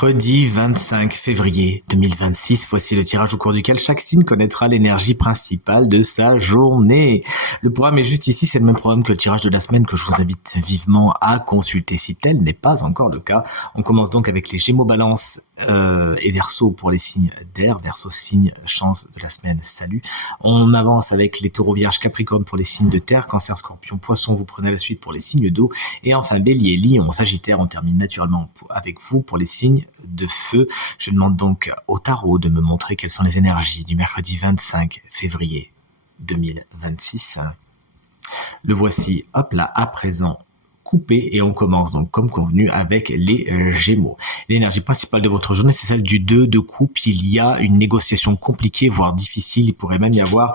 Mercredi 25 février 2026, voici le tirage au cours duquel chaque signe connaîtra l'énergie principale de sa journée. Le programme est juste ici, c'est le même programme que le tirage de la semaine que je vous invite vivement à consulter si tel n'est pas encore le cas. On commence donc avec les Gémeaux, Balance et Verseau pour les signes d'air. Verseau, signe chance de la semaine, salut. On avance avec les Taureaux, Vierge, Capricorne pour les signes de terre. Cancer, Scorpion, Poisson, vous prenez la suite pour les signes d'eau. Et enfin Bélier, Lion, Sagittaire, on termine naturellement avec vous pour les signes de feu. Je demande donc au tarot de me montrer quelles sont les énergies du mercredi 25 février 2026. Le voici, hop là, à présent coupé, et on commence donc comme convenu avec les Gémeaux. L'énergie principale de votre journée, c'est celle du 2 de coupe. Il y a une négociation compliquée, voire difficile. Il pourrait même y avoir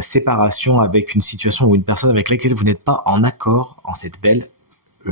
séparation avec une situation ou une personne avec laquelle vous n'êtes pas en accord en cette belle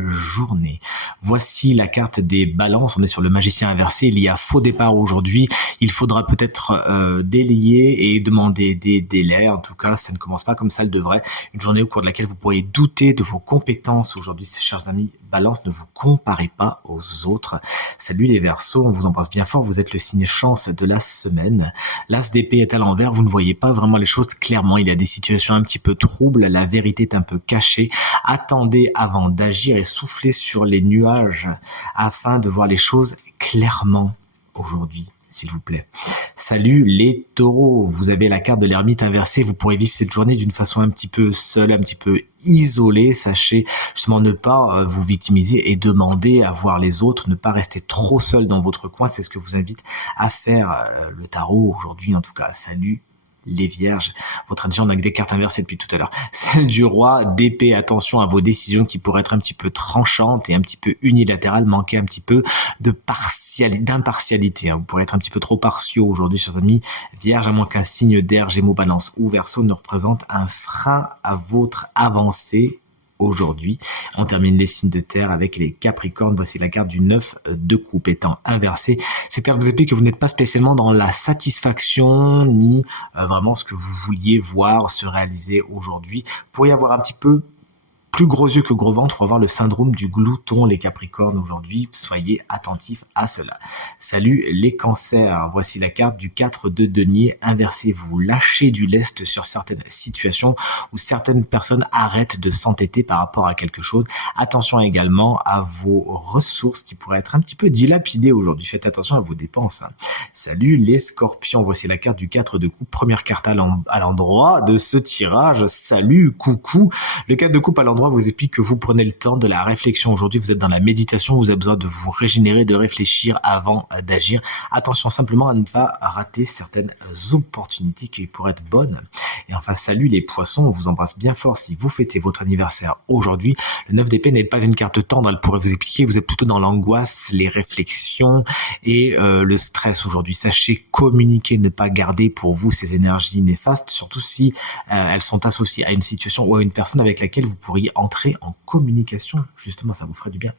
journée. Voici la carte des balances. On est sur le magicien inversé. Il y a faux départ aujourd'hui. Il faudra peut-être délayer et demander des délais. En tout cas, ça ne commence pas comme ça le devrait. Une journée au cours de laquelle vous pourriez douter de vos compétences aujourd'hui, chers amis Balance. Ne vous comparez pas aux autres. Salut les Verseaux, on vous embrasse bien fort. Vous êtes le signe chance de la semaine. L'as d'épée est à l'envers. Vous ne voyez pas vraiment les choses clairement. Il y a des situations un petit peu troubles. La vérité est un peu cachée. Attendez avant d'agir et soufflez sur les nuages afin de voir les choses clairement aujourd'hui, s'il vous plaît. Salut les Taureaux, vous avez la carte de l'ermite inversée. Vous pourrez vivre cette journée d'une façon un petit peu seule, un petit peu isolée. Sachez justement ne pas vous victimiser et demander à voir les autres, ne pas rester trop seul dans votre coin. C'est ce que vous invite à faire le tarot aujourd'hui. En tout cas, salut les Vierges, votre énergie, on a des cartes inversées depuis tout à l'heure. Celle du roi d'épée, attention à vos décisions qui pourraient être un petit peu tranchantes et un petit peu unilatérales, manquer un petit peu d'impartialité. Vous pourrez être un petit peu trop partiaux aujourd'hui, chers amis Vierges, à moins qu'un signe d'air, Gémeaux, Balance ou Verseau ne représente un frein à votre avancée. Aujourd'hui, on termine les signes de terre avec les Capricornes. Voici la carte du 9 de coupe étant inversée. Cette carte vous explique que vous n'êtes pas spécialement dans la satisfaction ni vraiment ce que vous vouliez voir se réaliser aujourd'hui. Vous pourriez avoir un petit peu plus gros yeux que gros ventre pour avoir le syndrome du glouton, les Capricornes aujourd'hui. Soyez attentifs à cela. Salut les Cancers. Voici la carte du 4 de denier inversé. Vous lâchez du lest sur certaines situations où certaines personnes arrêtent de s'entêter par rapport à quelque chose. Attention également à vos ressources qui pourraient être un petit peu dilapidées aujourd'hui. Faites attention à vos dépenses. Salut les Scorpions. Voici la carte du 4 de coupe. Première carte à l'endroit de ce tirage. Salut, coucou. Le 4 de coupe à l'endroit vous explique que vous prenez le temps de la réflexion. Aujourd'hui, vous êtes dans la méditation, vous avez besoin de vous régénérer, de réfléchir avant d'agir. Attention simplement à ne pas rater certaines opportunités qui pourraient être bonnes. Et enfin, salut les Poissons, on vous embrasse bien fort si vous fêtez votre anniversaire aujourd'hui. Le 9 d'épée n'est pas une carte tendre, elle pourrait vous expliquer, vous êtes plutôt dans l'angoisse, les réflexions et le stress aujourd'hui. Sachez communiquer, ne pas garder pour vous ces énergies néfastes, surtout si elles sont associées à une situation ou à une personne avec laquelle vous pourriez entrer en communication. Justement, ça vous ferait du bien.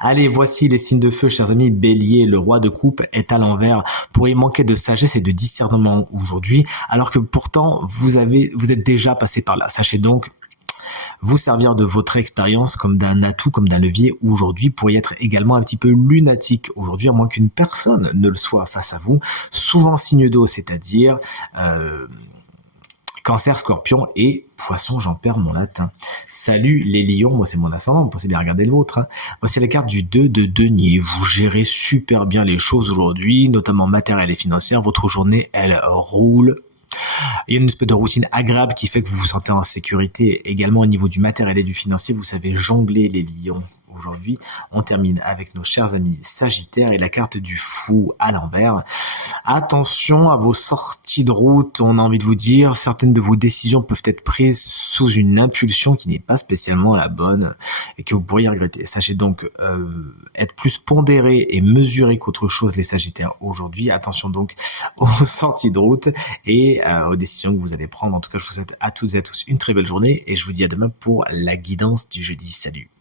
Allez, voici les signes de feu, chers amis. Bélier, le roi de coupe est à l'envers. Vous pourriez manquer de sagesse et de discernement aujourd'hui, alors que pourtant, vous êtes déjà passé par là. Sachez donc vous servir de votre expérience comme d'un atout, comme d'un levier aujourd'hui, pourriez être également un petit peu lunatique aujourd'hui, à moins qu'une personne ne le soit face à vous. Souvent signe d'eau, c'est-à-dire Cancer, Scorpion et Poisson, j'en perds mon latin. Salut les Lions, moi c'est mon ascendant, vous pensez bien regarder le vôtre. Voici la carte du 2 de denier. Vous gérez super bien les choses aujourd'hui, notamment matérielles et financières. Votre journée, elle roule. Il y a une espèce de routine agréable qui fait que vous vous sentez en sécurité. Également au niveau du matériel et du financier, vous savez jongler les lions. Aujourd'hui, on termine avec nos chers amis Sagittaires et la carte du fou à l'envers. Attention à vos sorties de route, on a envie de vous dire, certaines de vos décisions peuvent être prises sous une impulsion qui n'est pas spécialement la bonne et que vous pourriez regretter. Sachez donc être plus pondéré et mesuré qu'autre chose les Sagittaires aujourd'hui. Attention donc aux sorties de route et aux décisions que vous allez prendre. En tout cas, je vous souhaite à toutes et à tous une très belle journée et je vous dis à demain pour la guidance du jeudi. Salut!